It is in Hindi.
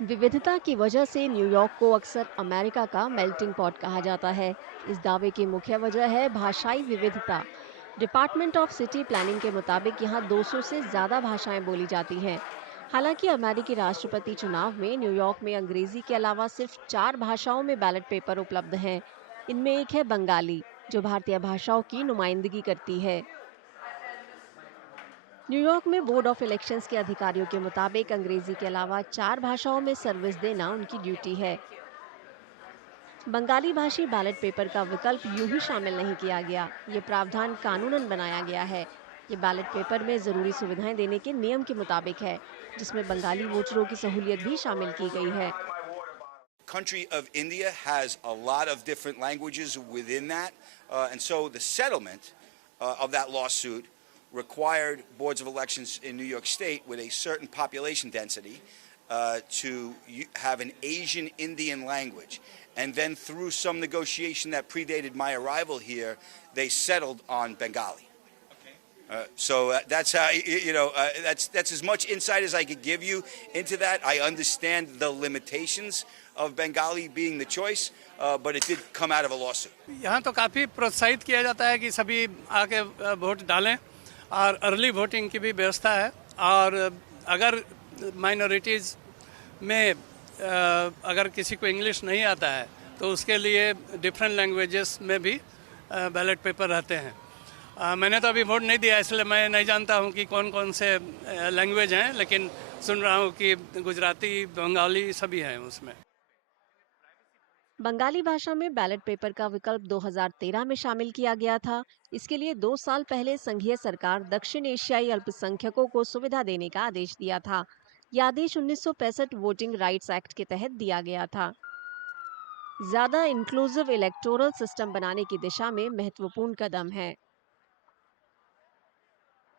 विविधता की वजह से न्यूयॉर्क को अक्सर अमेरिका का मेल्टिंग पॉट कहा जाता है। इस दावे की मुख्य वजह है भाषाई विविधता। डिपार्टमेंट ऑफ सिटी प्लानिंग के मुताबिक यहाँ 200 से ज़्यादा भाषाएं बोली जाती हैं। हालांकि अमेरिकी राष्ट्रपति चुनाव में न्यूयॉर्क में अंग्रेजी के अलावा सिर्फ 4 भाषाओं में बैलेट पेपर उपलब्ध हैं। इनमें एक है बंगाली, जो भारतीय भाषाओं की नुमाइंदगी करती है। न्यूयॉर्क में बोर्ड ऑफ इलेक्शंस के अधिकारियों के मुताबिक अंग्रेजी के अलावा 4 भाषाओं में सर्विस देना उनकी ड्यूटी है। बंगाली भाषी बैलेट पेपर का विकल्प यूं ही शामिल नहीं किया गया, ये प्रावधान कानूनन बनाया गया है। ये बैलेट पेपर में जरूरी सुविधाएं देने के नियम के मुताबिक है, जिसमें बंगाली वोटरों की सहूलियत भी शामिल की गई है। Country of India has a lot of different languages within that, and so the settlement of that lawsuit required boards of elections in New York State with a certain population density to have an Asian Indian language. And then through some negotiation that predated my arrival here, they settled on Bengali. So that's how that's as much insight as I could give you into that. I understand the limitations of Bengali being the choice, but it did come out of a lawsuit. यहाँ तो काफ़ी प्रोत्साहित किया जाता है कि सभी आके वोट डालें और अर्ली वोटिंग की भी व्यवस्था है। और अगर माइनॉरिटीज़ में अगर किसी को इंग्लिश नहीं आता है तो उसके लिए डिफरेंट लैंग्वेजेस में भी बैलेट पेपर रहते हैं। मैंने तो अभी वोट नहीं दिया, इसलिए मैं नहीं जानता हूँ कि कौन कौन से लैंग्वेज हैं, लेकिन सुन रहा हूँ कि गुजराती, बंगाली सभी हैं उसमें। बंगाली भाषा में बैलेट पेपर का विकल्प 2013 में शामिल किया गया था। इसके लिए 2 साल पहले संघीय सरकार दक्षिण एशियाई अल्पसंख्यकों को सुविधा देने का आदेश दिया था। यह आदेश 1965 वोटिंग राइट्स एक्ट के तहत दिया गया था। ज्यादा इंक्लूसिव इलेक्टोरल सिस्टम बनाने की दिशा में महत्वपूर्ण कदम है।